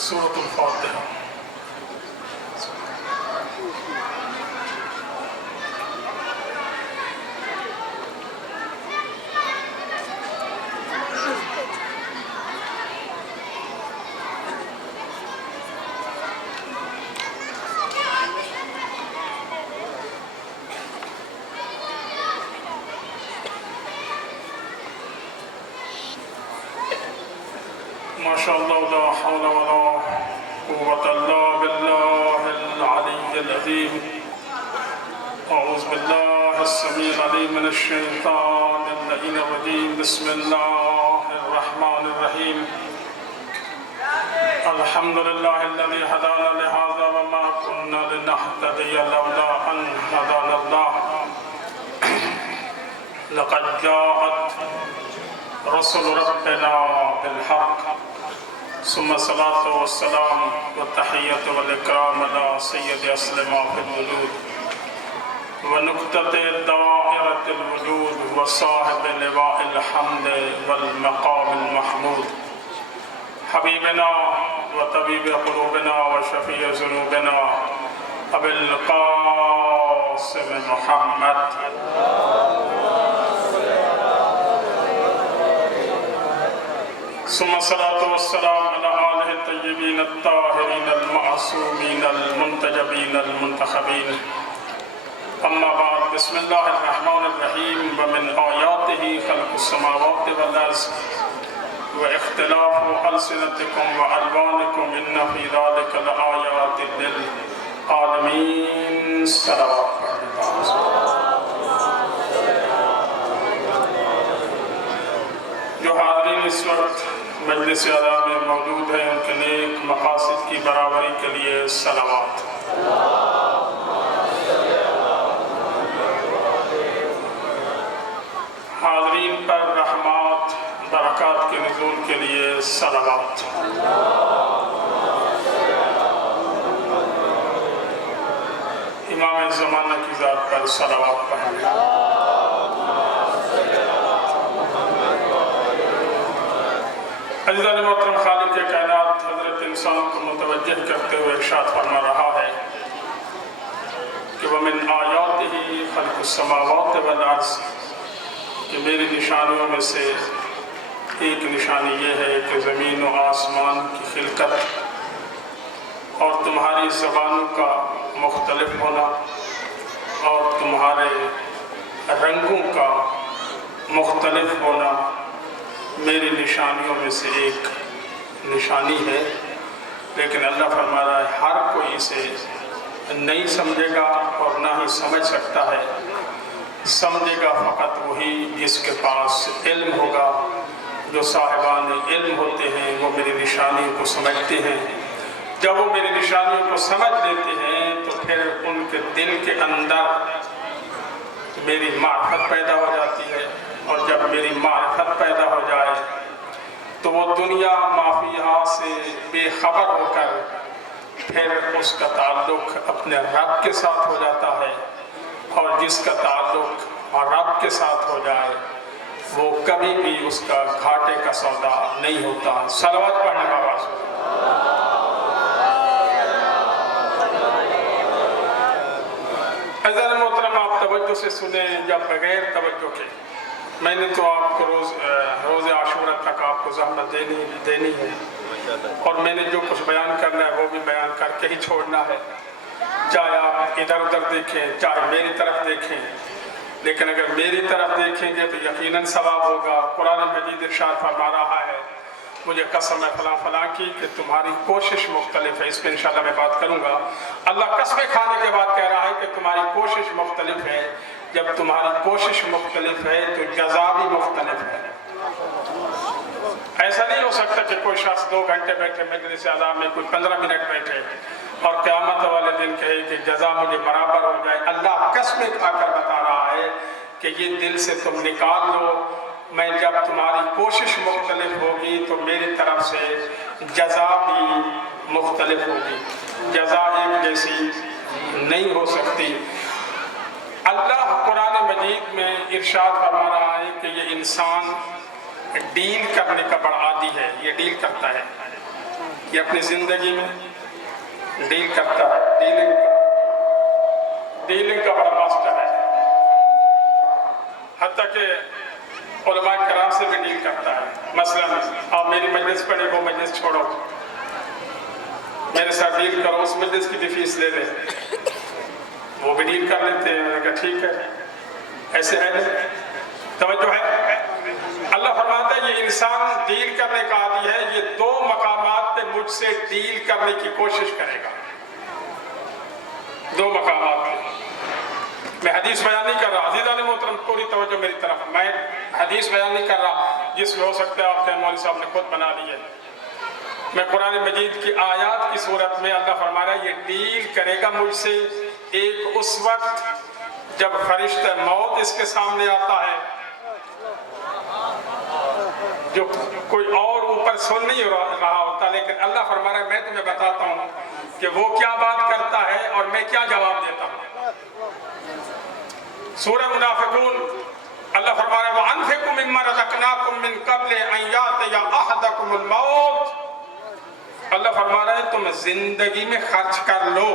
سورة الفاتحة. ما شاء الله لا حول ولا قوة إلا بالله العلي العظيم. أعوذ بالله السميع العليم من الشيطان اللعين الرجيم. بسم الله الرحمن الرحيم. الحمد لله الذي هدانا لهذا وما كنا لنهتدي لولا أن هدانا الله. لقد جاءت رسل ربنا بالحق. ثم الصلاة والسلام والتحية والإكرام على سيد أسلم في الوجود ونقطة دائرة الوجود وصاحب لواء الحمد والمقام المحمود حبيبنا وطبيب قلوبنا وشفيع ذنوبنا أبي القاسم محمد. ثم الصلاة والسلام على آله الطيبين الطاهرين المعصومين المنتجبين المنتخبين. أما بعد، بسم الله الرحمن الرحيم. ومن آياته خلق السماوات والأرض واختلاف ألسنتكم وألوانكم إن في ذلك لآيات للعالمين. صلوات. جو حاضرین اس وقت مجلس اعلیٰ میں موجود ہیں، ان کے نیک مقاصد کی برابری کے لیے صلوات. حاضرین پر رحمات برکات کے نزول کے لیے صلوات. امام زمانہ کی ذات پر صلوات پڑھیں. عزیزان محترم، خالق کائنات حضرت انسان کو متوجہ کرتے ہوئے ارشاد فرما رہا ہے کہ وَمِنْ آیَاتِهِ خَلْقُ السَّمَاوَاتِ وَالْأَرْضِ، کہ میری نشانیوں میں سے ایک نشانی یہ ہے کہ زمین و آسمان کی خلقت اور تمہاری زبانوں کا مختلف ہونا اور تمہارے رنگوں کا مختلف ہونا میری نشانیوں میں سے ایک نشانی ہے. لیکن اللہ فرما رہا ہے ہر کوئی اسے نہیں سمجھے گا اور نہ ہی سمجھ سکتا ہے. سمجھے گا فقط وہی جس کے پاس علم ہوگا. جو صاحبان علم ہوتے ہیں وہ میری نشانیوں کو سمجھتے ہیں. جب وہ میری نشانیوں کو سمجھ لیتے ہیں تو پھر ان کے دل کے اندر میری معرفت پیدا ہو جاتی ہے. اور جب میری معرفت پیدا ہو جائے تو وہ دنیا مافیہ سے بے خبر ہو کر پھر اس کا تعلق اپنے رب کے ساتھ ہو جاتا ہے. اور جس کا تعلق رب کے ساتھ ہو جائے وہ کبھی بھی اس کا گھاٹے کا سودا نہیں ہوتا. صلوات پڑھنے کا آواز. عزیزان محترم، آپ توجہ سے سنیں یا بغیر توجہ کے. میں نے تو آپ کو روز عاشورہ تک آپ کو زحمت دینی ہے اور میں نے جو کچھ بیان کرنا ہے وہ بھی بیان کر کے ہی چھوڑنا ہے. چاہے آپ ادھر ادھر دیکھیں چاہے میری طرف دیکھیں، لیکن اگر میری طرف دیکھیں گے تو یقیناً ثواب ہوگا. قرآن مجید ارشاد فرما رہا ہے مجھے قسم ہے فلاں فلاں کی کہ تمہاری کوشش مختلف ہے. اس پہ انشاءاللہ میں بات کروں گا. اللہ قسمیں کھانے کے بعد کہہ رہا ہے کہ تمہاری کوشش مختلف ہے. جب تمہاری کوشش مختلف ہے تو جزا بھی مختلف ہے. ایسا نہیں ہو سکتا کہ کوئی شخص 2 گھنٹے بیٹھے مجلس اعلیٰ میں، کوئی 15 منٹ بیٹھے اور قیامت والے دن کہے کہ جزا مجھے برابر ہو جائے. اللہ قسمیں کھا کر بتا رہا ہے کہ یہ دل سے تم نکال لو. میں جب تمہاری کوشش مختلف ہوگی تو میری طرف سے جزا بھی مختلف ہوگی. جزا ایک جیسی نہیں ہو سکتی. اللہ قرآن مجید میں ارشاد فرما رہا ہے کہ یہ انسان ڈیل کرنے کا بڑا عادی ہے. یہ ڈیل کرتا ہے. یہ اپنی زندگی میں ڈیل کرتا ہے، ڈیلنگ کا بڑا ماسٹر ہے، حتیٰ کہ علماء کرام سے بھی ڈیل کرتا ہے۔ مثلا آپ میری مجلس پڑھیں، وہ مجلس چھوڑو، میرے ساتھ ڈیل کرو، اس مجلس کی بھی فیس لے لیں، وہ بھی ڈیل کر لیتے ہیں۔ میں نے کہا ٹھیک ہے، ایسے ہے نہیں، توجہ ہے۔ اللہ فرماتا ہے یہ انسان ڈیل کرنے کا عادی ہے، یہ دو مقامات پہ مجھ سے ڈیل کرنے کی کوشش کرے گا، دو مقامات پہ۔ میں حدیث بیان نہیں کر رہا، عزیزان محترم پوری توجہ میری طرف، میں حدیث بیان نہیں کر رہا جس میں ہو سکتا ہے آپ کے مولوی صاحب نے خود بنا لی ہے۔ میں قرآن مجید کی آیات کی صورت میں اللہ فرما رہا ہے یہ ڈیل کرے گا مجھ سے ایک اس وقت جب فرشتہ موت اس کے سامنے آتا ہے، جو کوئی اور اوپر سن نہیں رہا ہوتا، لیکن اللہ فرما رہا ہے میں تمہیں بتاتا ہوں کہ وہ کیا بات کرتا ہے اور میں کیا جواب دیتا ہوں۔ سورہ منافقون اللہ فرما رہا ہے وَأَنفِقُوا مِمَّا رَزَقْنَاكُم مِّن قَبْلِ أَن يَأْتِيَ أَحَدَكُمُ الْمَوْتُ، اللہ فرما رہا ہے تم زندگی میں خرچ کر لو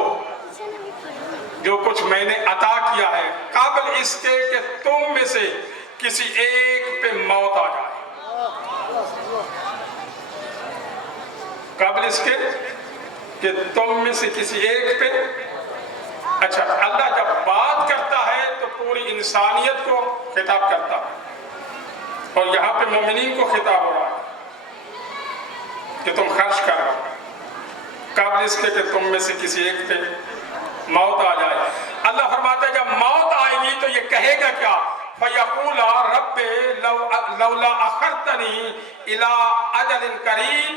جو کچھ میں نے عطا کیا ہے، قبل اس کے کہ تم میں سے کسی ایک پہ موت آ جائے، قبل اس کے کہ تم میں سے کسی ایک پہ۔ اچھا، اللہ جب بات کرتا ہے تو پوری انسانیت کو خطاب کرتا ہے، اور یہاں پہ مومنین کو خطاب ہو رہا ہے کہ تم خرچ کرو قبل اس کے کہ تم میں سے کسی ایک پہ موت آ جائے۔ اللہ فرماتا ہے جب موت آئے گی تو یہ کہے گا کیا؟ فَيَقُولَ رَبِّ لَوْلَا أَخَّرْتَنِي إِلَىٰ أَجَلٍ قَرِيبٍ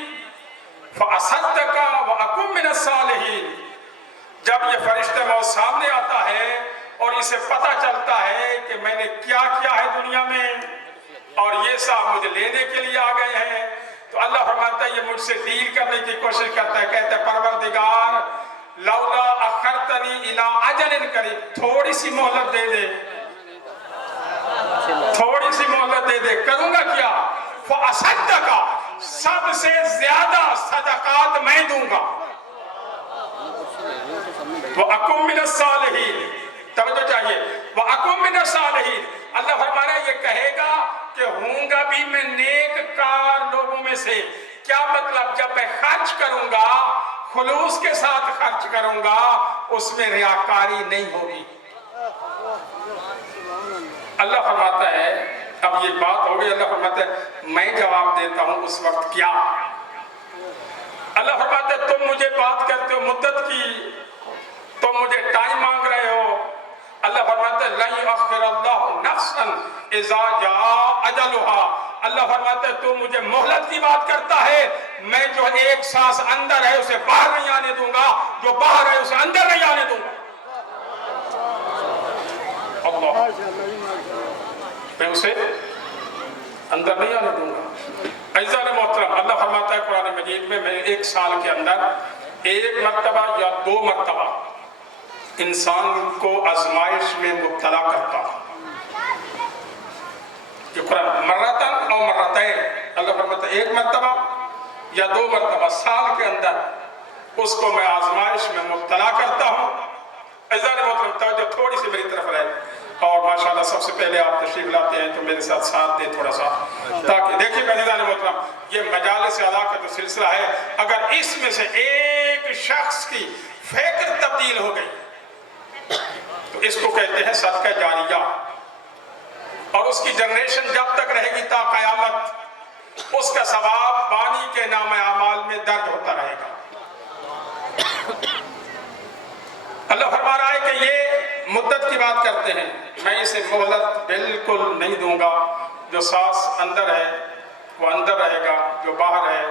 فَأَصَدَّقَ وَأَكُن مِّنَ الصَّالِحِينَ۔ جب یہ فرشتہ موت سامنے آتا ہے اور اسے پتہ چلتا ہے کہ میں نے کیا کیا ہے دنیا میں اور یہ صاحب مجھے لینے کے لیے آ گئے ہیں، تو اللہ فرماتا ہے یہ مجھ سے ڈیل کرنے کی کوشش کرتا ہے، کہتا ہے پروردگار لولا اخرتنی الی اجل قریب، تھوڑی سی مہلت دے دے، تھوڑی سی مہلت دے دے، کروں گا کیا؟ فَأَصَدَّقَ، سب سے زیادہ صدقات میں دوں گا، وَأَكُن مِّنَ الصَّالِحِينَ، توجہ چاہیے، وَأَكُن مِّنَ الصَّالِحِينَ۔ اللہ فرما رہا ہے یہ کہے گا کہ ہوں گا بھی میں نیک کار لوگوں میں سے۔ کیا مطلب؟ جب میں خرچ کروں گا خلوص کے ساتھ خرچ کروں گا، اس میں ریاکاری نہیں ہوگی۔ اللہ فرماتا ہے اب یہ بات ہو گئی، اللہ فرماتا ہے میں جواب دیتا ہوں اس وقت کیا؟ اللہ فرماتا ہے تم مجھے بات کرتے ہو مدت کی، تم مجھے ٹائم مانگ رہے ہو، اللہ فرماتا ہے لَن يُؤَخِّرَ اللَّهُ نَفْسًا إِذَا جَاءَ أَجَلُهَا، اللہ فرماتا ہے تو مجھے مہلت کی بات کرتا ہے، میں جو ایک سانس اندر ہے اسے باہر نہیں آنے دوں گا، جو باہر ہے اسے اندر نہیں آنے دوں گا، اللہ میں اسے اندر نہیں آنے دوں گا۔ عزیزان محترم اللہ فرماتا ہے قرآن مجید میں میں ایک سال کے اندر ایک مرتبہ یا دو مرتبہ انسان کو آزمائش میں مبتلا کرتا ہوں، کہ قرآن مرتن اور مرتین، اللہ فرماتا ہے ایک مرتبہ یا دو مرتبہ سال کے اندر اس کو میں آزمائش میں مبتلا کرتا ہوں۔ عزیزان محترم توجہ تھوڑی سی میری طرف رہے، اور ماشاءاللہ سب سے پہلے آپ تشریف لاتے ہیں تو میرے ساتھ ساتھ دیں تھوڑا سا، تاکہ دیکھیں عزیزان محترم یہ مجالس اعلیٰ کا جو سلسلہ ہے، اگر اس میں سے ایک شخص کی فکر تبدیل ہو گئی تو اس کو کہتے ہیں صدقہ جاریہ، اور اس کی جنریشن جب تک رہے گی تا قیامت اس کا ثواب بانی کے نام اعمال میں درج ہوتا رہے گا۔ اللہ فرما رہا ہے کہ یہ مدت کی بات کرتے ہیں، میں اسے مہلت بالکل نہیں دوں گا، جو سانس اندر ہے وہ اندر رہے گا، جو باہر ہے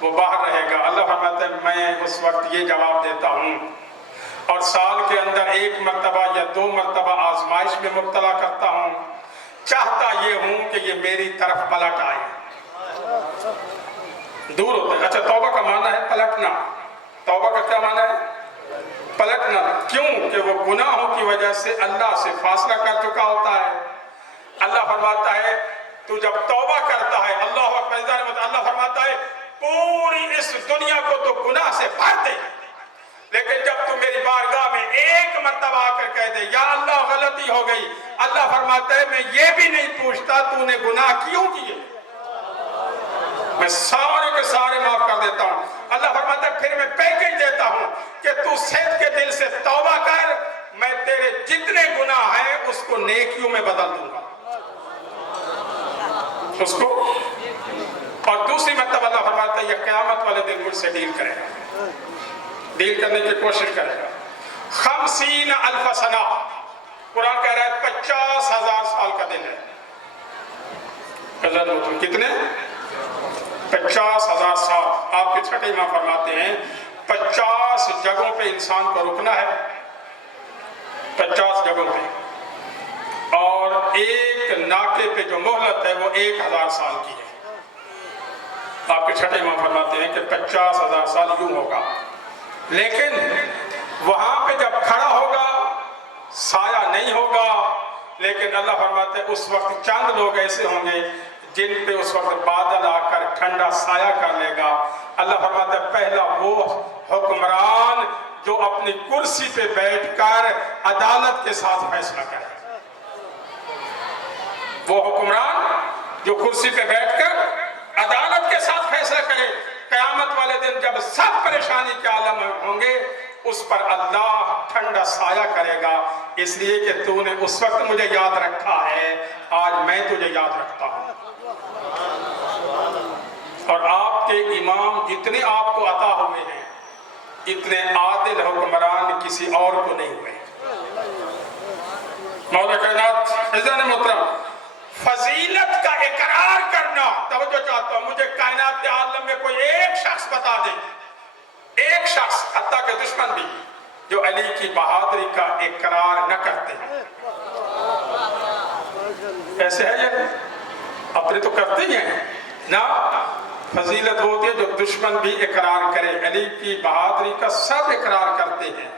وہ باہر رہے گا۔ اللہ فرماتا ہے میں اس وقت یہ جواب دیتا ہوں، اور سال کے اندر ایک مرتبہ یا دو مرتبہ آزمائش میں مبتلا کرتا ہوں، چاہتا یہ ہوں کہ یہ میری طرف پلٹ آئے، دور ہوتا ہے۔ اچھا توبہ کا معنی ہے پلٹنا، توبہ کا کیا معنی ہے؟ پلٹنا، کیوں کہ وہ گناہوں کی وجہ سے اللہ سے فاصلہ کر چکا ہوتا ہے۔ اللہ فرماتا ہے تو جب توبہ کرتا ہے، اللہ اکبر، اللہ فرماتا ہے پوری اس اس دنیا کو تو گناہ سے بھر دے، لیکن جب تو میری بارگاہ میں ایک مرتبہ آ کر کہہ دے یا اللہ غلطی ہو گئی، اللہ فرماتا ہے میں یہ بھی نہیں پوچھتا تو نے گناہ کیوں کیے، میں سارے کے سارے معاف کر دیتا ہوں۔ اللہ فرماتا ہے پھر میں پیکج دیتا ہوں کہ تو صدق کے دل سے توبہ کر، میں تیرے جتنے گناہ ہیں اس کو نیکیوں میں بدل دوں گا اس کو۔ اور دوسری مرتبہ اللہ فرماتا ہے یہ قیامت والے دن مجھ سے ڈیل کرے گا، ڈیل کرنے کی کوشش کرے گا۔ 50,000 سنہ، قرآن کہہ رہا ہے 50,000 سال کا دن ہے۔ کتنے؟ 50,000 سال۔ آپ کے چھٹے امام فرماتے ہیں 50 جگہوں پہ انسان کو رکنا ہے، 50 جگہوں پہ، اور ایک ناکے پہ جو مہلت ہے وہ 1,000 سال کی ہے۔ آپ کے چھٹے امام فرماتے ہیں کہ 50,000 سال یوں ہوگا، لیکن وہاں پہ جب کھڑا ہوگا سایہ نہیں ہوگا، لیکن اللہ فرماتے ہیں اس وقت چند لوگ ایسے ہوں گے جن پہ اس وقت بادل آ کر ٹھنڈا سایہ کر لے گا۔ اللہ فرماتا ہے پہلا وہ حکمران جو اپنی کرسی پہ بیٹھ کر عدالت کے ساتھ فیصلہ کرے، وہ حکمران جو کرسی پہ بیٹھ کر عدالت کے ساتھ فیصلہ کرے۔ قیامت والے دن جب سب پریشانی کے عالم ہوں گے اس پر اللہ ٹھنڈا سایہ کرے گا، اس لیے کہ تو نے اس وقت مجھے یاد رکھا ہے، آج میں تجھے یاد رکھتا ہوں۔ اور آپ کے امام جتنے آپ کو عطا ہوئے ہیں اتنے عادل حکمران کسی اور کو نہیں ہوئے۔ مولا کائنات عزیزان محترم، فضیلت کا اقرار کرنا، توجہ چاہتا ہوں، مجھے کائنات کے عالم میں کوئی ایک شخص بتا دے، ایک شخص حتیٰ کہ دشمن بھی، جو علی کی بہادری کا اقرار نہ کرتے ہیں۔ ایسے ہے یہ اپنے تو کرتے ہی ہیں نا۔ فضیلت ہوتی ہے جو دشمن بھی اقرار کرے، علی کی بہادری کا سب اقرار کرتے ہیں۔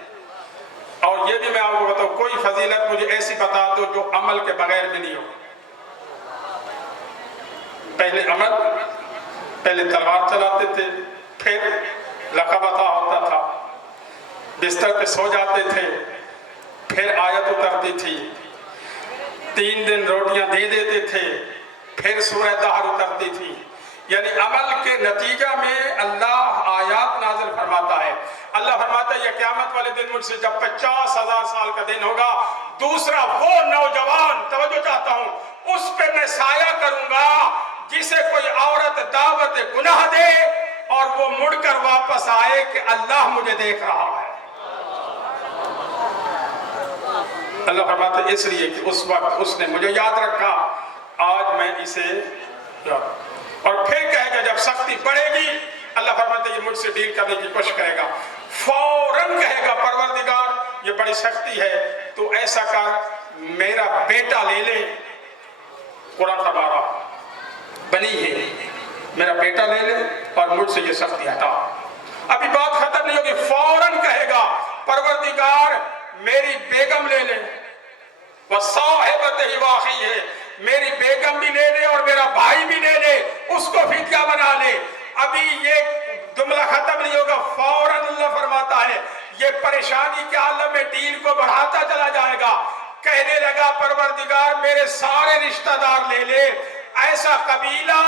اور یہ بھی میں آپ کو بتاؤں، کوئی فضیلت مجھے ایسی بتا دو جو عمل کے بغیر بھی نہیں ہو۔ پہلے عمل، پہلے تلوار چلاتے تھے، پھر لقب عطا ہوتا تھا، بستر پہ سو جاتے تھے، پھر آیت اترتی تھی، 3 دن روٹیاں دے دیتے تھے، پھر سورہ دہر اترتی تھی۔ یعنی عمل کے نتیجہ میں اللہ آیات نازل فرماتا ہے۔ اللہ فرماتا ہے یہ قیامت والے دن مجھ سے جب 50,000 سال کا دن ہوگا، دوسرا وہ نوجوان، توجہ چاہتا ہوں، اس پہ میں سایہ کروں گا جسے کوئی عورت دعوت گناہ دے اور وہ مڑ کر واپس آئے کہ اللہ مجھے دیکھ رہا ہے۔ اللہ فرماتا ہے اس لیے کہ اس وقت اس نے مجھے یاد رکھا، آج میں اسے یاد۔ اور پھر کہے گا جب سختی بڑھے گی، اللہ فرماتا ہے یہ مجھ سے ڈیل کرنے کی کوشش کرے گا، فوراً کہے گا پروردگار یہ بڑی سختی ہے، تو ایسا کر میرا بیٹا لے لے، قرآن فرما بنی ہے، میرا بیٹا لے لے اور مجھ سے یہ سختی ہٹا۔ ابھی بات ختم نہیں ہوگی، فوراً کہے گا پروردگار میری بیگم لے لے، وَصَاحِبَتِهِ وَأَخِيهِ، میری بیگم بھی لے لے اور میرا بھائی بھی لے لے، اس کو فدیہ بنا لے۔ ابھی یہ جملہ ختم نہیں ہوگا، فوراً اللہ فرماتا ہے یہ پریشانی کے عالم میں ڈیل کو بڑھاتا چلا جائے گا، کہنے لگا پروردگار میرے سارے رشتہ دار لے لے، ایسا قبیلہ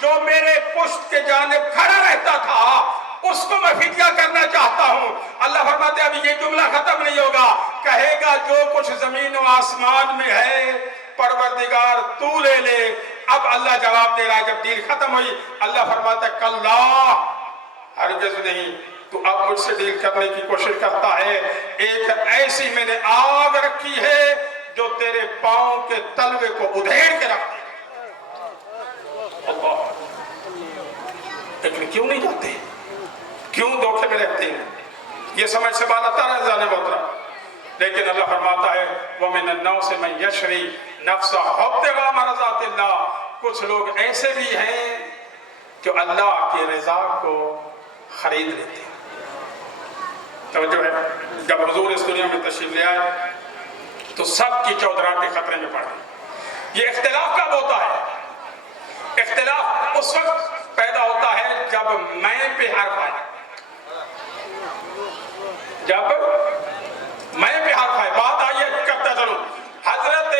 جو میرے پشت کے جانب کھڑا رہتا تھا اس کو میں فدیہ کرنا چاہتا ہوں۔ اللہ فرماتے ہیں ابھی یہ جملہ ختم نہیں ہوگا، کہے گا جو کچھ زمین و آسمان میں ہے پروردگار تو لے لے۔ اب اللہ جواب دے رہا ہے جب ڈیل ختم ہوئی، اللہ فرماتا ہے کلا، ہرگز نہیں، تو اب مجھ سے ڈیل کرنے کی کوشش کرتا ہے، ایک ایسی میں نے آگ رکھی ہے جو تیرے پاؤں کے تلوے کو ادھیڑ کے رکھتی ہے۔ اللہ، لیکن کیوں نہیں جاتے، کیوں دھوکے میں رہتے ہیں؟ یہ سمجھ سے بالاتر ہے جانے محترم، لیکن اللہ فرماتا ہے وَمِنَ النَّاسِ مَن يَشْرِي نَفْسَهُ ابْتِغَاءَ مَرْضَاتِ اللَّهِ۔ کچھ لوگ ایسے بھی ہیں جو اللہ کی رضا کو خرید لیتے ہیں۔ توجہ ہے، جب حضور اس دنیا میں تشریف لے آئے تو سب کی چودراہٹیں خطرے میں پڑ گئی۔ یہ اختلاف کب ہوتا ہے؟ اختلاف اس وقت پیدا ہوتا ہے جب میں پہ حرف آئے، جب میں پہ حرف آئے. بات آئیے کرتا چلوں. حضرت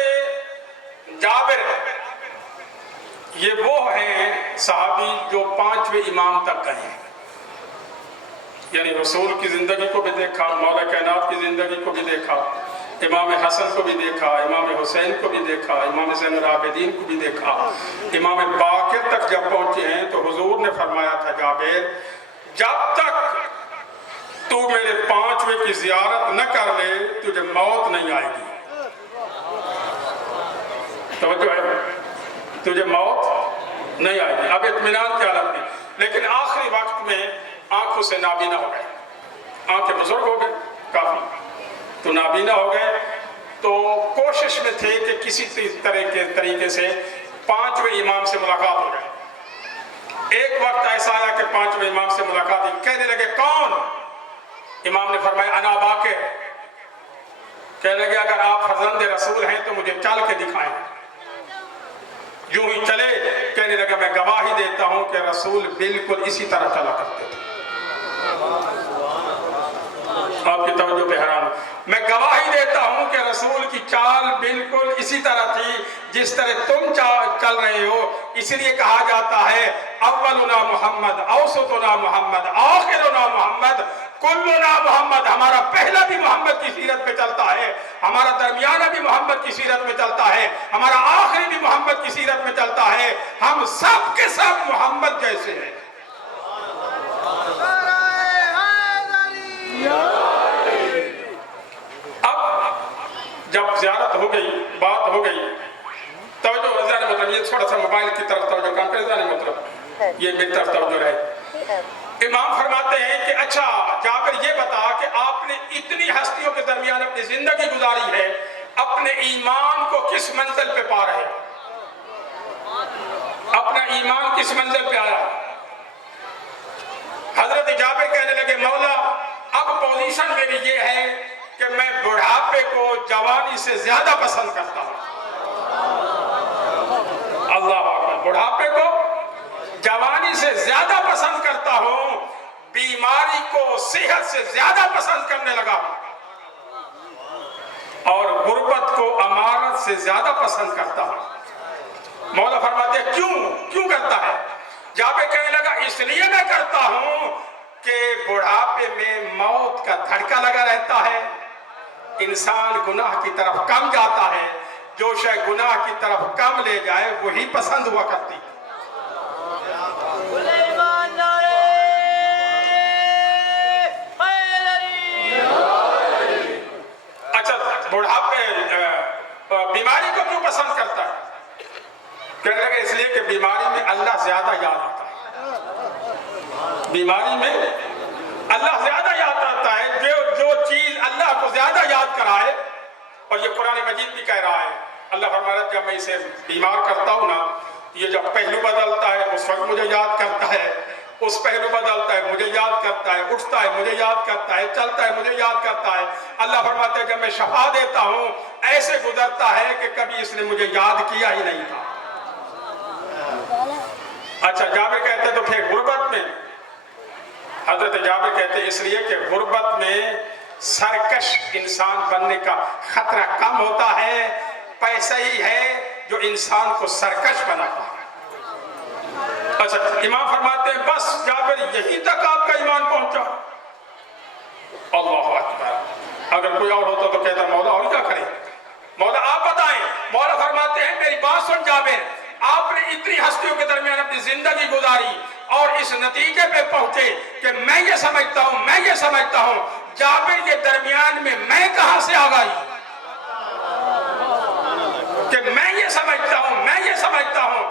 جابر یہ وہ ہیں صحابی جو 5ویں امام تک گئے ہیں، یعنی رسول کی زندگی کو بھی دیکھا، مولا کائنات کی زندگی کو بھی دیکھا، امام حسن کو بھی دیکھا، امام حسین کو بھی دیکھا، امام زین العابدین کو بھی دیکھا، امام باقر تک جب پہنچے ہیں تو حضور نے فرمایا تھا جابر جب تک تو میرے 5ویں کی زیارت نہ کر لے تجھے موت نہیں آئے گی. توجہ ہے، تجھے موت نہیں آئے گی. اب اطمینان کی حالت میں، لیکن آخری وقت میں آنکھوں سے نابینا ہو گئے، آنکھیں بزرگ ہو گئے کافی، تو نابینا ہو گئے. تو کوشش میں تھے کہ کسی طریقے سے 5ویں امام سے ملاقات ہو جائے. ایک وقت ایسا آیا کہ 5ویں امام سے ملاقات ہوئی. کہنے لگے کون؟ امام نے فرمایا انا باقر. کہنے لگے اگر آپ فرزند رسول ہیں تو مجھے چل کے دکھائیں. یوں ہی چلے. کہنے لگا میں گواہی دیتا ہوں کہ رسول بالکل اسی طرح چلا کرتے تھے. آپ کی توجہ پہ حیران ہوں. میں گواہی دیتا ہوں کہ رسول کی چال بالکل اسی طرح تھی جس طرح تم چل رہے ہو. اس لیے کہا جاتا ہے اولنا محمد، اوسطنا محمد، آخرنا محمد، کلنا محمد. ہمارا پہلا بھی محمد کی سیرت پہ چلتا ہے، ہمارا درمیانہ بھی محمد کی سیرت میں چلتا ہے، ہمارا آخری بھی محمد کی سیرت میں چلتا ہے. ہم سب کے سب محمد جیسے ہیں. جب زیارت ہو گئی، بات ہو گئی، توجہ ذہن مطلب یہ تھوڑا سا موبائل کی طرف توجہ کم کرے، ذہن مطلب یہ میری طرف توجہ رہے. امام فرماتے ہیں کہ اچھا جابر یہ بتا کہ آپ نے اتنی ہستیوں کے درمیان اپنی زندگی گزاری ہے، اپنے ایمان کو کس منزل پہ پا رہے ہیں؟ اپنا ایمان کس منزل پہ آیا؟ حضرت جابر کہنے لگے مولا اب پوزیشن میری یہ ہے کہ میں بڑھاپے کو جوانی سے زیادہ پسند کرتا ہوں. اللہ اکبر. بڑھاپے کو جوانی سے زیادہ پسند کرتا ہوں، بیماری کو صحت سے زیادہ پسند کرنے لگا ہوں، اور غربت کو امارت سے زیادہ پسند کرتا ہوں. مولا فرماتے ہیں کیوں کرتا ہے؟ جابر کہنے لگا اس لیے میں کرتا ہوں کہ بڑھاپے میں موت کا دھڑکا لگا رہتا ہے، انسان گناہ کی طرف کم جاتا ہے، جو شے گناہ کی طرف کم لے جائے وہی پسند ہوا کرتی. اچھا بڑھاپے بیماری کو کیوں پسند کرتا ہے؟ کہنے لگے اس لیے کہ بیماری میں اللہ زیادہ یاد آتا ہے. بیماری میں اللہ زیادہ یاد آتا ہے. جو چیز اللہ کو زیادہ یاد کرائے، اور یہ قرآن مجید بھی کہہ رہا ہے، اللہ فرماتا ہے جب میں اسے بیمار کرتا ہوں نا، یہ جب پہلو بدلتا ہے اس وقت مجھے یاد کرتا ہے، اس پہلو بدلتا ہے مجھے یاد کرتا ہے، اٹھتا ہے مجھے یاد کرتا ہے، چلتا ہے مجھے یاد کرتا ہے. اللہ فرماتا ہے جب میں شفا دیتا ہوں ایسے گزرتا ہے کہ کبھی اس نے مجھے یاد کیا ہی نہیں تھا. اچھا جابر کہتے تو پھر غربت میں، حضرت جابر کہتے اس لیے کہ غربت میں سرکش انسان بننے کا خطرہ کم ہوتا ہے. پیسہ ہی ہے جو انسان کو سرکش بناتا ہے. اچھا امام فرماتے ہیں بس جابر یہی تک آپ کا ایمان پہنچا. اللہ اکبر. اگر کوئی اور ہوتا تو کہتا مولا اور کیا کرے، مولا آپ بتائیں. مولا فرماتے ہیں میری بات سن جابر، آپ نے اتنی ہستیوں کے درمیان اپنی زندگی گزاری اور اس نتیجے پہ پہنچے کہ میں یہ سمجھتا ہوں جابر کے درمیان میں کہاں سے آ گئی، کہ میں یہ سمجھتا ہوں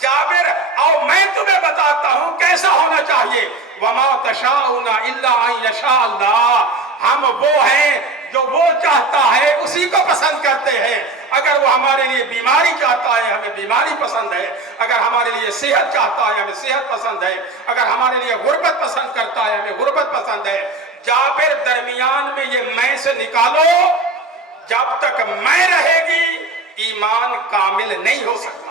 جابر اور میں تمہیں بتاتا ہوں کیسا ہونا چاہیے. وما تشاءون الا ان یشاء اللہ. ہم وہ ہیں جو وہ چاہتا ہے اسی کو پسند کرتے ہیں. اگر وہ ہمارے لیے بیماری چاہتا ہے ہمیں بیماری پسند ہے، اگر ہمارے لیے صحت چاہتا ہے ہمیں صحت پسند ہے، اگر ہمارے لیے غربت پسند کرتا ہے ہمیں غربت پسند ہے. جابر درمیان میں یہ میں سے نکالو، جب تک میں رہے گی ایمان کامل نہیں ہو سکتا.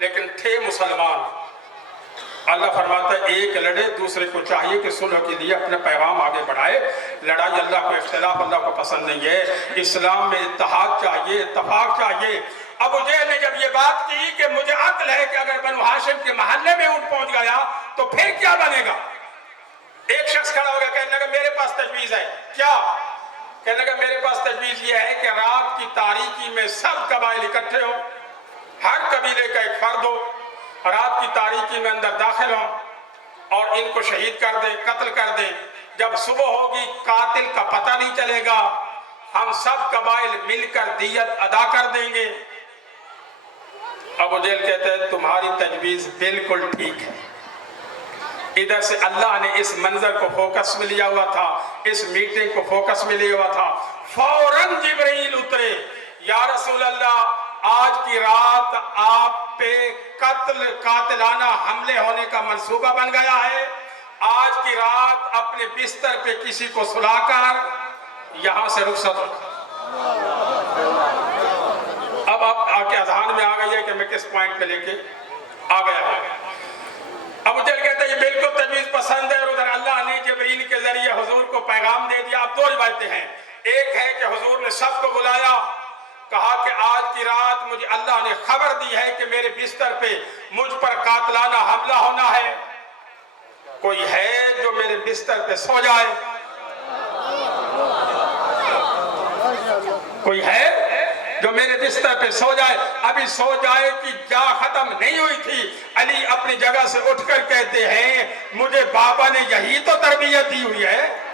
لیکن تھے مسلمان. اللہ فرماتا ہے ایک لڑے دوسرے کو چاہیے کہ صلح کے لیے اپنا پیغام آگے بڑھائے. لڑائی اللہ کو، اختلاف اللہ کو پسند نہیں ہے. اسلام میں اتحاد چاہیے، اتفاق چاہیے. ابو جہل نے جب یہ بات کی کہ مجھے عقل ہے کہ اگر بنو ہاشم کے محلے میں اونٹ پہنچ گیا تو پھر کیا بنے گا؟ ایک شخص کھڑا ہو گیا، کہنے لگا میرے پاس تجویز ہے. کیا؟ کہنے لگا میرے پاس تجویز یہ ہے کہ رات کی تاریکی میں سب قبائل اکٹھے ہوں، ہر قبیلے کا ایک فرد ہو، رات کی تاریکی میں اندر داخل ہوں اور ان کو شہید کر دیں، قتل کر دیں. جب صبح ہوگی قاتل کا پتہ نہیں چلے گا، ہم سب قبائل مل کر دیت ادا کر دیں گے. ابو جہل کہتے ہیں تمہاری تجویز بالکل ٹھیک ہے. ادھر سے اللہ نے اس منظر کو فوکس میں لیا ہوا تھا، اس میٹنگ کو فوکس میں لیا ہوا تھا. فوراً جبرائیل اترے، یا رسول اللہ آج کی رات آپ پہ قاتلانہ حملے ہونے کا منصوبہ بن گیا ہے. آج کی رات اپنے بستر پہ کسی کو سلا کر یہاں سے رخصت ہو. اب آپ آ کے اذہان میں آ گئی ہے کہ میں کس پوائنٹ پہ لے کے آ گیا ہوں. ابو جہل کہتا ہے یہ بالکل تجویز پسند ہے. اور ادھر اللہ نے جبرائیل کے ذریعے حضور کو پیغام دے دیا. اب دو روایتیں ہیں. ایک ہے کہ حضور نے سب کو بلایا، کہا کہ آج کی رات مجھے اللہ نے خبر دی ہے کہ میرے بستر پہ مجھ پر قاتلانہ حملہ ہونا ہے. کوئی ہے جو میرے بستر پہ سو جائے؟ کوئی ہے جو میرے بستر پہ سو جائے؟ ابھی سو جائے کہ جا ختم نہیں ہوئی تھی. علی اپنی جگہ سے اٹھ کر کہتے ہیں مجھے بابا نے یہی تو تربیت دی ہوئی ہے.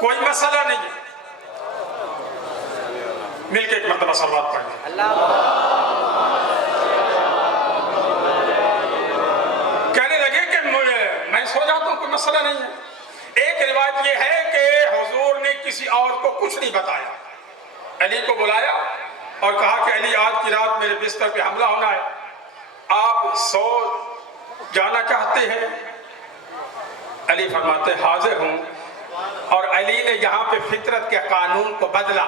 کوئی مسئلہ نہیں ہے. مل کے ایک مرتبہ صلوات پڑھ لیں. کہنے لگے کہ میں سو جاتا ہوں، کوئی مسئلہ نہیں ہے. ایک روایت یہ ہے کہ حضور نے کسی اور کو کچھ نہیں بتایا، علی کو بلایا اور کہا کہ علی آج کی رات میرے بستر پہ حملہ ہونا ہے، آپ سو جانا چاہتے ہیں؟ علی فرماتے حاضر ہوں. اور علی نے یہاں پہ فطرت کے قانون کو بدلا.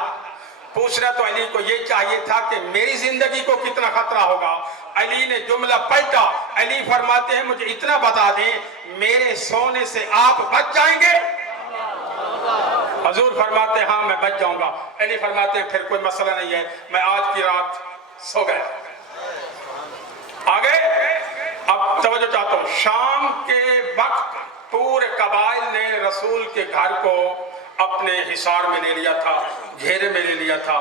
پوچھنا تو علی کو یہ چاہیے تھا کہ میری زندگی کو کتنا خطرہ ہوگا. علی نے جملہ پلٹا. علی فرماتے ہیں مجھے اتنا بتا دیں میرے سونے سے آپ بچ جائیں گے؟ حضور فرماتے ہیں ہاں میں بچ جاؤں گا. علی فرماتے ہیں پھر کوئی مسئلہ نہیں ہے، میں آج کی رات سو گیا. آگے اب توجہ چاہتا ہوں. شام کے وقت پورے قبائل نے رسول کے گھر کو اپنے حصار میں لے لیا تھا، گھیرے میں لے لیا تھا.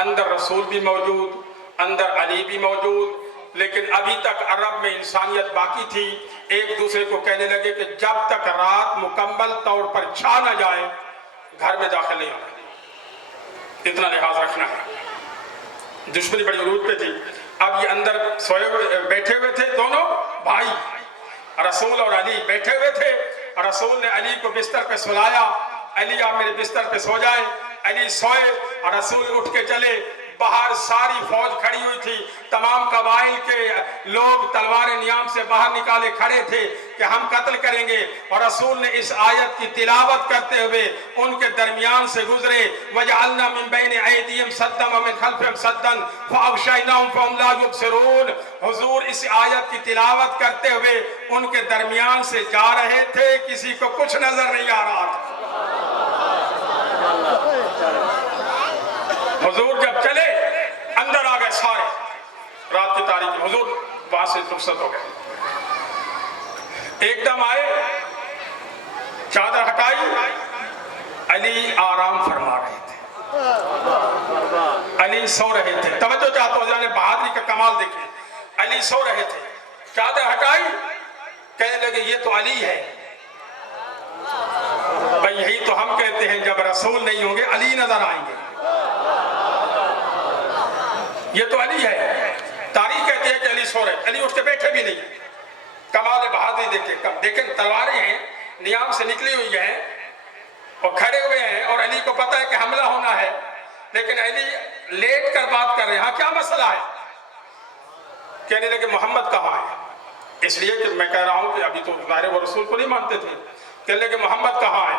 اندر رسول بھی موجود، اندر علی بھی موجود. لیکن ابھی تک عرب میں انسانیت باقی تھی. ایک دوسرے کو کہنے لگے کہ جب تک رات مکمل طور پر چھا نہ جائے گھر میں داخل نہیں ہونا. اتنا لحاظ رکھنا ہے. دشمنی بڑی عروج پہ تھی. اب یہ اندر سوئے بیٹھے ہوئے تھے دونوں بھائی، رسول اور علی بیٹھے ہوئے تھے. رسول نے علی کو بستر پہ سلایا. علی آپ میرے بستر پہ سو جائیں. علی سوئے اور رسول اٹھ کے چلے. باہر ساری فوج کھڑی ہوئی تھی. تمام قبائل کے لوگ تلوار نیام سے باہر نکالے کھڑے تھے کہ ہم قتل کریں گے. اور رسول نے اس آیت کی تلاوت کرتے ہوئے ان کے درمیان سے گزرے. وَجَعَلْنَا مِن بَيْنِ أَيْدِيهِمْ سَدًّا وَمِنْ خَلْفِهِمْ سَدًّا فَأَغْشَيْنَاهُمْ فَهُمْ لَا يُبْصِرُونَ. حضور اس آیت کی تلاوت کرتے ہوئے ان کے درمیان سے جا رہے تھے، کسی کو کچھ نظر نہیں آ رہا تھا. حضور جب چلے اندر آ گئے سارے. رات کی تاریکی حضور وہاں سے رخصت ہو گئے. ایک دم آئے، چادر ہٹائی. علی آرام فرما رہے تھے، علی سو رہے تھے. توجہ چاہتا ہوں، اللہ نے بہادری کا کمال دیکھیں. علی سو رہے تھے. چادر ہٹائی، کہنے لگے یہ تو علی ہے. بھئی یہی تو ہم کہتے ہیں جب رسول نہیں ہوں گے علی نظر آئیں گے. یہ تو علی ہے. تاریخ کہتے ہیں کہ علی سو رہے. علی اٹھ کے بیٹھے بھی نہیں. کمال بہادری دیکھیں تلواریں ہیں نیام سے نکلی ہوئی ہیں اور کھڑے ہوئے ہیں اور علی کو پتا ہے کہ حملہ ہونا ہے. لیکن علی لیٹ کر بات کر رہے ہیں. ہاں کیا مسئلہ ہے؟ کہنے لگے محمد کہاں ہے؟ اس لیے کہ میں کہہ رہا ہوں کہ ابھی تو ظاہر وہ رسول کو نہیں مانتے تھے. کہنے لگے محمد کہاں ہے؟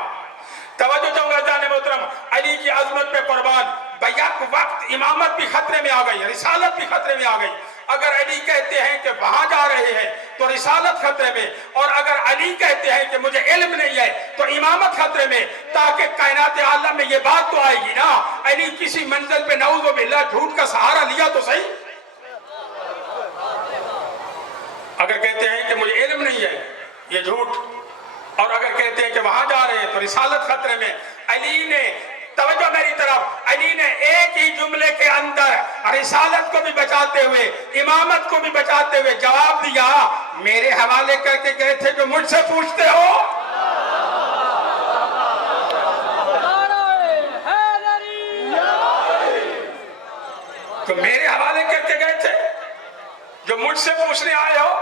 توجہ چاہوں گا جان محترم، علی کی عظمت پہ قربان، بیک وقت امامت بھی خطرے میں آ گئی، رسالت بھی خطرے میں آ گئی. اگر علی کہتے ہیں کہ وہاں جا رہے ہیں تو رسالت خطرے میں، اور اگر علی کہتے ہیں کہ مجھے علم نہیں ہے تو امامت خطرے میں. تاکہ کائنات عالم میں یہ بات تو آئے گی نا، علی کسی منزل پہ نعوذ باللہ جھوٹ کا سہارا لیا تو صحیح. اگر کہتے ہیں کہ مجھے علم نہیں ہے یہ جھوٹ، اور اگر کہتے ہیں کہ وہاں جا رہے ہیں تو رسالت خطرے میں. علی نے، توجہ میری طرف، علی نے ایک ہی جملے کے اندر رسالت کو بھی بچاتے ہوئے امامت کو بھی بچاتے ہوئے جواب دیا، میرے حوالے کر کے گئے تھے جو مجھ سے پوچھتے ہو. تو میرے حوالے کر کے گئے تھے جو مجھ سے پوچھنے آئے ہو.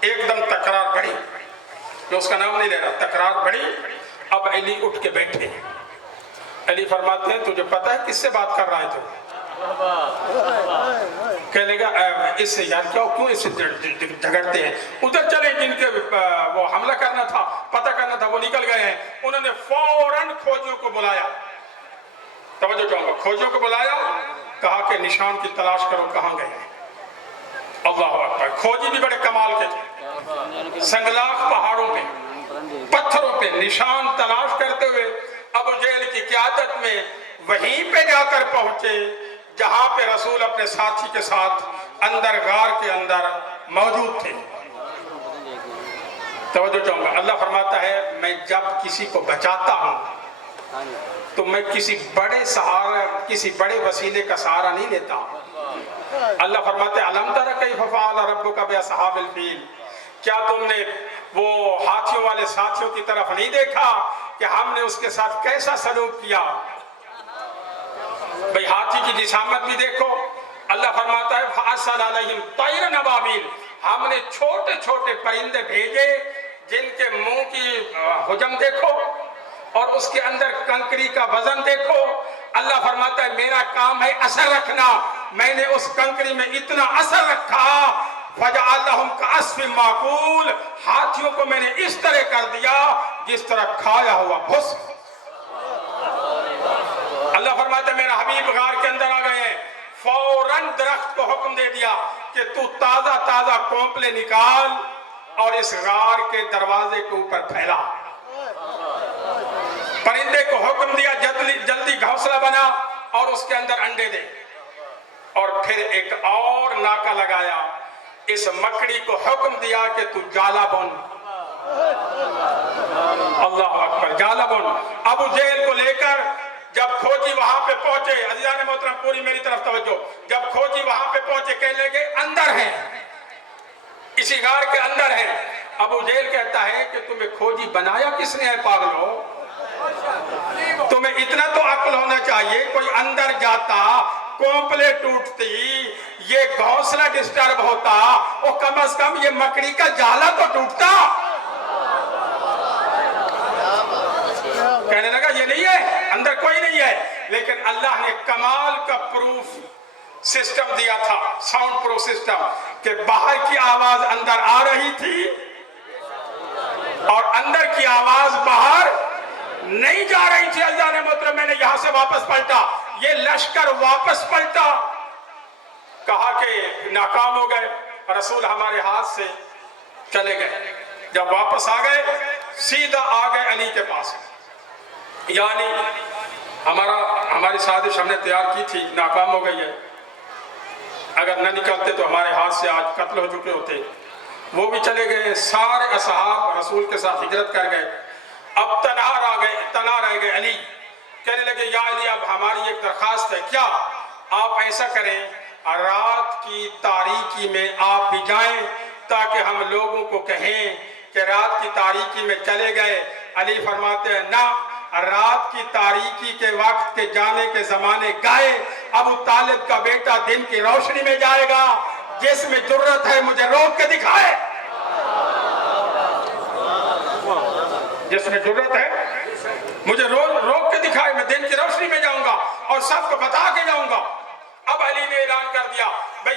ایک دم تکرار بڑھی، جو اس کا نام نہیں لے رہا، تکرار بڑھی. اب علی اٹھ کے بیٹھے. علی فرماتے ہیں تجھے پتہ ہے کس سے بات کر رہا ہے تو؟ کہنے لگا اس سے یار کیوں اس سے جھگڑتے ہیں؟ ادھر چلے جن کے وہ حملہ کرنا تھا، پتہ کرنا تھا، وہ نکل گئے ہیں. انہوں نے فوراً کھوجیوں کو بلایا. توجہ چاہوں گا، کھوجیوں کو بلایا، کہا کہ نشان کی تلاش کرو کہاں گئے ہیں. اللہ اکبر. کھوجی بھی بڑے کمال کے تھے، سنگلاخ پہاڑوں پہ، پتھروں پہ نشان تلاش کرتے ہوئے ابو جہل کی قیادت میں وہیں پہ جا کر پہنچے جہاں پہ رسول اپنے ساتھی کے ساتھ اندر غار کے اندر موجود تھے. توجہ چاہوں گا، اللہ فرماتا ہے میں جب کسی کو بچاتا ہوں تو میں کسی بڑے وسیلے کا سہارا نہیں لیتا. اللہ فرماتے ہیں الم تر کیف فعل ربک باصحاب الفیل، کیا تم نے وہ ہاتھیوں والے ساتھیوں کی طرف نہیں دیکھا کہ ہم نے اس کے ساتھ کیسا سلوک کیا؟ بھئی ہاتھی کی جسامت بھی دیکھو. اللہ فرماتا ہے فَأَرْسَلَ عَلَيْهِمْ طَيْرًا أَبَابِيلَ، ہم نے چھوٹے چھوٹے پرندے بھیجے جن کے منہ کی حجم دیکھو اور اس کے اندر کنکری کا وزن دیکھو. اللہ فرماتا ہے میرا کام ہے اثر رکھنا. میں نے اس کنکری میں اتنا اثر رکھا فَجَعَلَّهُمْ كَعَصْفٍ مَّأْكُولٍ، ہاتھیوں کو میں نے اس طرح کر دیا جس طرح کھایا ہوا بھس. اللہ فرماتا ہے میرا حبیب غار کے اندر آ گئے ہیں، فوراً درخت کو حکم دے دیا کہ تو تازہ تازہ کونپلے نکال اور اس غار کے دروازے کے اوپر پھیلا. پرندے کو حکم دیا جلدی گھونسلہ بنا اور اس کے اندر انڈے دے. اور پھر ایک اور ناکہ لگایا، اس مکڑی کو حکم دیا کہ تو جالا بن. اللہ اکبر، جالا بن. ابو جہل کو لے کر جب کھوجی وہاں پہ پہنچے، عزیزان محترم پوری میری طرف توجہ، جب کھوجی وہاں پہ پہنچے کہنے لگے اندر ہیں، اسی غار کے اندر ہیں. ابو جہل کہتا ہے کہ تمہیں کھوجی بنایا کس نے ہے پاگلو؟ تمہیں اتنا تو عقل ہونا چاہیے، کوئی اندر جاتا، کونپلے ٹوٹتی، یہ گھونسلہ ڈسٹرب ہوتا، اور کم از کم یہ مکڑی کا جالا تو ٹوٹتا. کہنے لگا یہ نہیں ہے، اندر کوئی نہیں ہے. لیکن اللہ نے کمال کا پروف سسٹم دیا تھا، ساؤنڈ پروف سسٹم، کہ باہر کی آواز اندر آ رہی تھی اور اندر کی آواز باہر نہیں جا رہی تھی. اللہ نے محترم میں نے یہاں سے واپس پلٹا، یہ لشکر واپس پلٹا، کہا کہ ناکام ہو گئے، رسول ہمارے ہاتھ سے چلے گئے. جب واپس آ گئے سیدھا آ گئے علی کے پاس. یعنی ہماری سازش ہم نے تیار کی تھی، ناکام ہو گئی ہے، اگر نہ نکلتے تو ہمارے ہاتھ سے آج قتل ہو چکے ہوتے. وہ بھی چلے گئے، سارے اصحاب رسول کے ساتھ ہجرت کر گئے. اب تنہا رہ گئے. علی کہنے لگے یا علی اب ہماری ایک درخواست ہے، کیا؟ آپ ایسا کریں رات کی تاریکی میں آپ بھی جائیں تاکہ ہم لوگوں کو کہیں کہ رات کی تاریکی میں چلے گئے. علی فرماتے ہیں نہ، رات کی تاریکی کے وقت کے جانے کے زمانے گئے. ابو طالب کا بیٹا دن کی روشنی میں جائے گا، جس میں جرت ہے مجھے روک کے دکھائے. جس میں جرت ہے مجھے روک کے دکھائے، میں دن کی روشنی میں جاؤں گا اور سب کو بتا کے جاؤں گا. اب علی نے اعلان کر دیا بھئی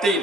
3,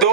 2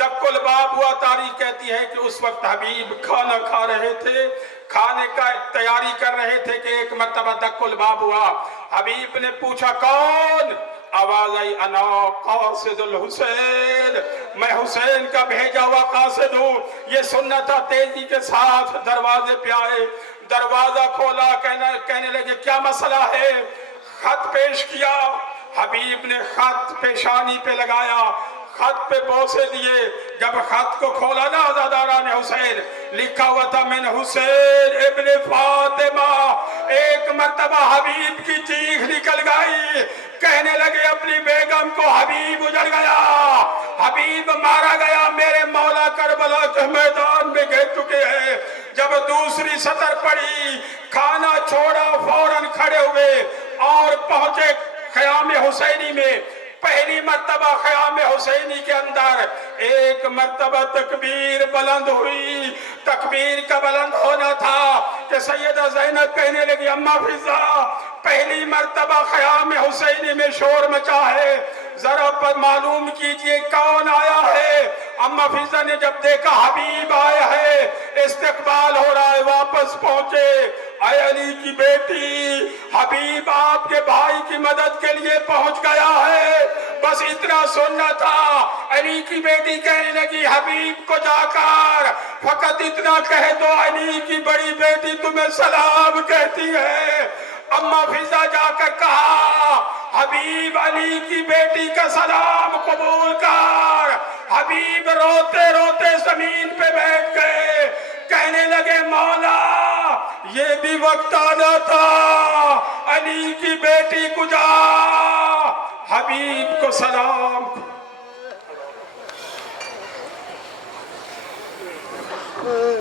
دق الباب ہوا. تاریخ کہتی ہے کہ اس وقت حبیب کھانا کھا رہے تھے, کھانے کا تیاری کر رہے تھے کہ ایک مرتبہ دق الباب ہوا. حبیب نے پوچھا کون؟ آواز آئی انا قاصد الحسین, میں حسین کا بھیجا ہوا قاصد ہوں. یہ سننا تھا. تیزی کے ساتھ دروازے پہ آئے, دروازہ کھولا, کہنے لگے کیا مسئلہ ہے؟ خط پیش کیا. حبیب نے خط پیشانی پہ لگایا, خط پہ بوسے دیے. جب خط کو کھولا نا عزاداران حسین, لکھا ہوا تھا من حسین ابن فاطمہ. ایک مرتبہ حبیب کی چیخ نکل گئی, کہنے لگے اپنی بیگم کو حبیب اجڑ گیا, حبیب مارا گیا, میرے مولا کربلا کے میدان میں گر چکے ہیں. جب دوسری سطر پڑی, کھانا چھوڑا, فوراً کھڑے ہوئے اور پہنچے خیام حسینی میں. پہلی مرتبہ خیام حسینی کے اندر ایک مرتبہ تکبیر بلند ہوئی. تکبیر کا بلند ہونا تھا کہ سیدہ زینب کہنے لگی اماں فضا, پہلی مرتبہ خیام حسینی میں شور مچا ہے, ذرا پر معلوم کیجئے کون آیا ہے. اماں فضا نے جب دیکھا حبیب آیا ہے, استقبال ہو رہا ہے, واپس پہنچے. اے علی کی بیٹی, حبیب آپ کے بھائی کی مدد کے لیے پہنچ گیا ہے, بس اتنا سننا تھا. علی کی بیٹی کہنے لگی حبیب کو جا کر فقط اتنا کہہ دو علی کی بڑی بیٹی تمہیں سلام کہتی ہے. اماں فضا جا کر کہا حبیب علی کی بیٹی کا سلام قبول کر. حبیب روتے روتے زمین پہ بیٹھ گئے, کہنے لگے مولا یہ بھی وقت آنا تھا, علی کی بیٹی کو جا حبیب کو سلام